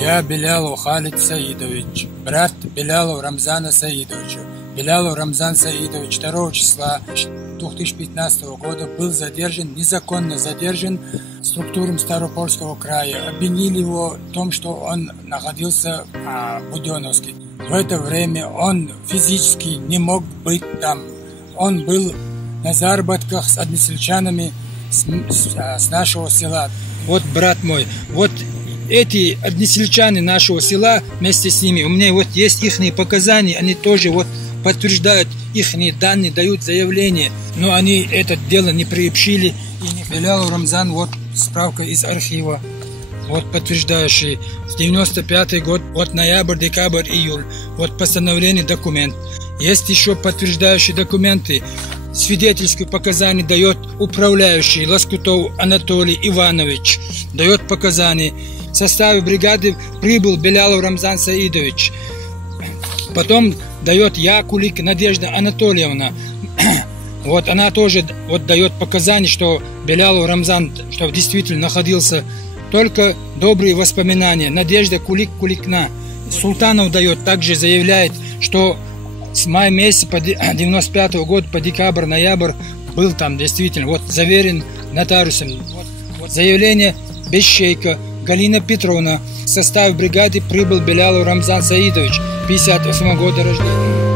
Я Белялов Халид Саидович, брат Белялов Рамзана Саидовича. Белялов Рамзан Саидович 2 числа 2015 года был задержан, незаконно задержан структурами Ставропольского края. Обвинили его в том, что он находился в Буденновске. В это время он физически не мог быть там. Он был на заработках с односельчанами с нашего села. Вот, брат мой, вот эти односельчане нашего села, вместе с ними, у меня вот есть их показания, они тоже вот подтверждают их данные, дают заявление, но они это дело не приобщили. Белялов Рамзан, вот справка из архива, вот подтверждающий, с 95 год, вот ноябрь, декабрь, июль, вот постановление, документ. Есть еще подтверждающие документы, свидетельские показания дает управляющий Лоскутов Анатолий Иванович, дает показания. В составе бригады прибыл Белялов Рамзан Саидович. Потом дает Якулик Надежда Анатольевна. Вот она тоже вот дает показания, что Белялов Рамзан, что действительно находился. Только добрые воспоминания. Надежда Куликна. Султанов дает, также заявляет, что с мая месяца по 95 года по декабрь, ноябрь был там действительно. Вот заверен нотариусом. Вот заявление Бещейка Галина Петровна. В составе бригады прибыл Белялов Рамзан Саидович, 58 года рождения.